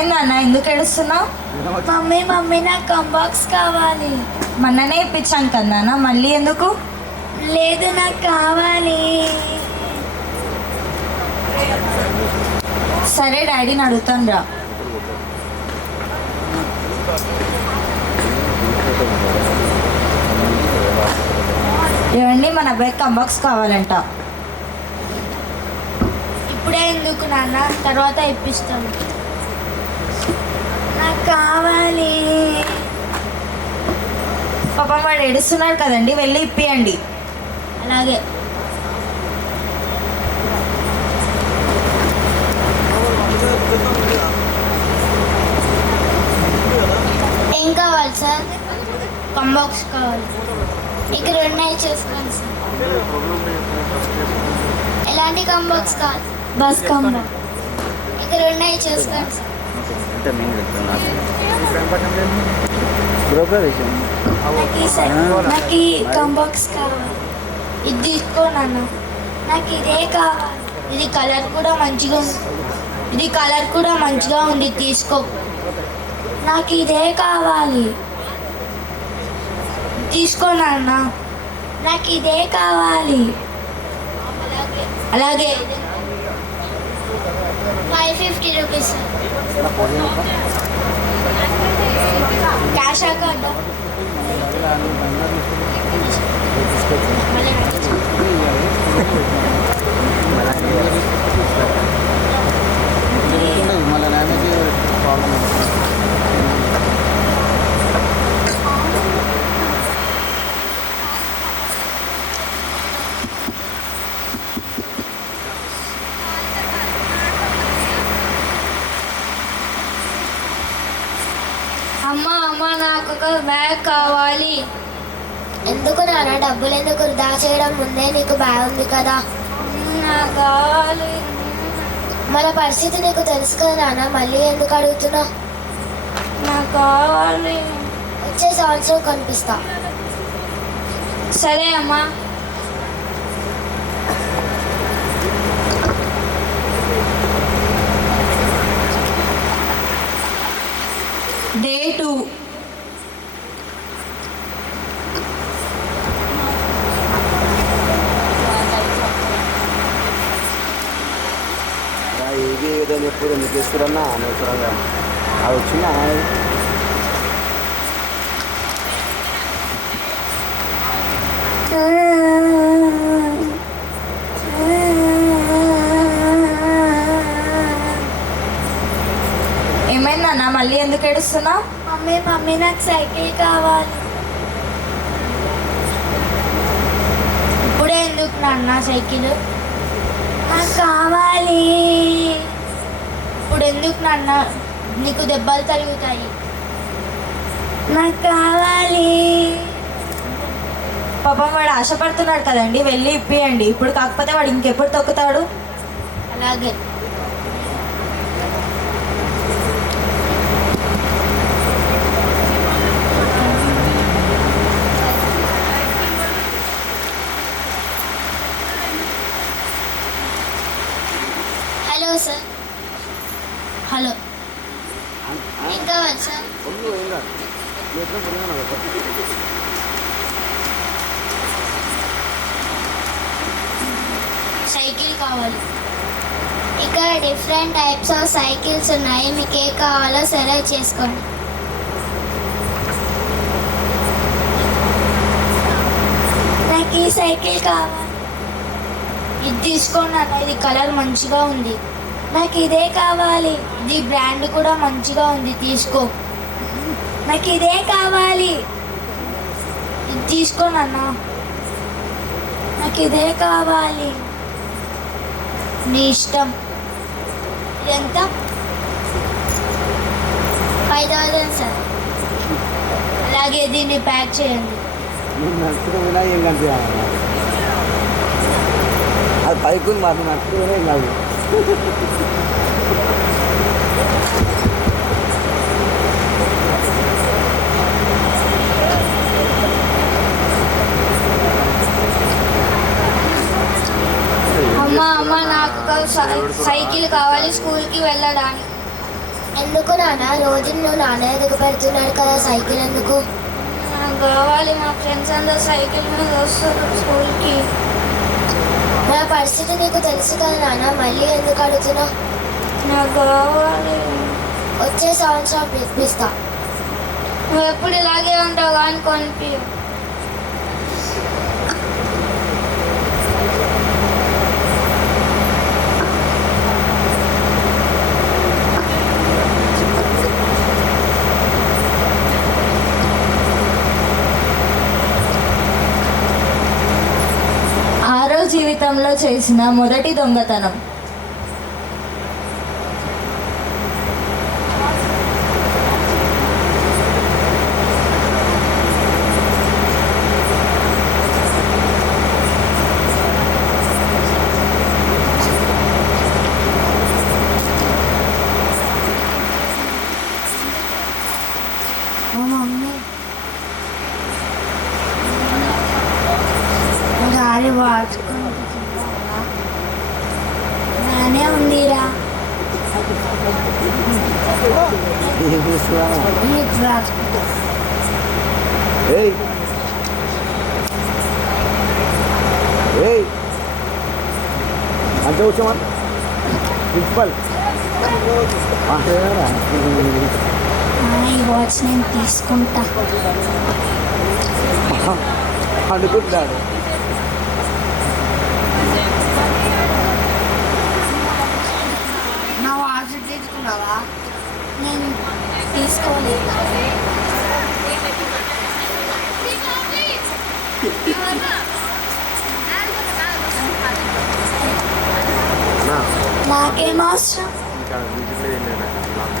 ఏమైంది అన్న, ఎందుకు ఏడుస్తున్నావు? మమ్మీ మమ్మీ నాకు కంబాక్స్ కావాలి. మొన్ననే ఇప్పించాను కదా, మళ్ళీ ఎందుకు? లేదు నాకు కావాలి. సరే డాడీని అడుగుతాను రా. ఏమండి, మన అబ్బాయికి కంబాక్స్ కావాలంట. ఇప్పుడే ఎందుకు నాన్న, తర్వాత ఇప్పిస్తాను. నాకు కావాలి. పాపం వాడు ఏడుస్తున్నాడు కదండి, వెళ్ళి ఇప్పియండి. అలాగే. ఏం కావాలి సార్? కంబాక్స్ కావాలి. ఇక్కడ ఉన్నాయి చేసుకోండి సార్. ఎలాంటి కంబాక్స్ కావాలి? బస్ కంబాక్స్. ఇక్కడ ఉన్నాయి చేసుకోండి సార్. నాకు ఈ కంబాక్స్ కావాలి. ఇది తీసుకో నాన్న. నాకు ఇదే కావాలి. ఇది కలర్ కూడా మంచిగా ఉంది. తీసుకో. నాకు ఇదే కావాలి. తీసుకో నాన్న. నాకు ఇదే కావాలి. అలాగే 550 రూపీస్. క్యాష్ కార్డా? అమ్మ నాకు ఒక బ్యాగ్ కావాలి. ఎందుకు నాన్న, డబ్బులు ఎందుకు వృధా చేయడం? ముందే నీకు బ్యాగ్ ఉంది కదా. నాకు కావాలి. మన పరిస్థితి నీకు తెలుసు కదా నాన్న, మళ్ళీ ఎందుకు అడుగుతున్నావు? నాకు కావాలి. వచ్చే సంవత్సరం కనిపిస్తా. సరే అమ్మా. Day 2. ఇది ఏదో ఎప్పుడు ఎందుకు ఇస్తున్నా అనవసరంగా అది వచ్చిందా? ఏమైందన్నా, మళ్ళీ ఎందుకు ఏడుస్తున్నావు? మమ్మీ నాకు సైకిల్ కావాలి. ఇప్పుడే ఎందుకు నాన్న సైకిల్? నాకు కావాలి. ఇప్పుడు ఎందుకు నాన్న, నీకు దెబ్బలు తగులుతాయి. నాకు కావాలి. పాపం వాడు ఆశపడుతున్నాడు కదండి, వెళ్ళి ఇప్పియండి. ఇప్పుడు కాకపోతే వాడు ఇంకెప్పుడు తొక్కుతాడు. అలాగే. Hello sir. హలో, ఏం కావాలి సార్? సైకిల్ కావాలి. ఇక్కడ డిఫరెంట్ టైప్స్ ఆఫ్ సైకిల్స్ ఉన్నాయి. మీకు ఏ కావాలో సెలెక్ట్ చేసుకోండి. నాకు ఈ సైకిల్ కావాలి. ఇది తీసుకోండి అన్న, ఇది కలర్ మంచిగా ఉంది. నాకు ఇదే కావాలి. ఇది బ్రాండ్ కూడా మంచిగా ఉంది, తీసుకో. నాకు ఇదే కావాలి. ఇది తీసుకోండి అన్న, నాకు ఇదే కావాలి. నీ ఇష్టం. ఎంత? 5000 సార్. అలాగే దీన్ని ప్యాక్ చేయండి. అది పైకి మాత్రం నచ్చుకునే కాదు. అమ్మ నాకు సైకిల్ కావాలి స్కూల్కి వెళ్ళడానికి. ఎందుకు నాన్న రోజు నువ్వు నాన్న ఎదుగు పెడుతున్నాడు కదా సైకిల్ ఎందుకు? నాకు కావాలి, మా ఫ్రెండ్స్ అందరూ సైకిల్ మీద వస్తారు స్కూల్కి. మన పరిస్థితి నీకు తెలుసు కదా నాన్న, మళ్ళీ ఎందుకు అడుగుతున్నావు? నాకు కావాలి. వచ్చే సంవత్సరం పిలిపిస్తా. నువ్వు ఎప్పుడు ఇలాగే ఉంటావు కానీ కొనిపి. ఆరో జీవితంలో చేసిన మొదటి దొంగతనం. ఓ మమ్మీ, గాలి బాగానే ఉందిరా. ఏం చేస్తురా? నీకు రాదు. ఏయ్ ఏయ్ అంటే వచ్చామా ప్రిన్సిపల్ ఈ వాచ్ నేను తీసుకుంటా. అనుకుంటున్నాడు. నా వాచ్ తీసుకున్నావా? నేను తీసుకోలేదు. నాకేం అవసరం? ఇంకా మ్యూజిక్ లేదు.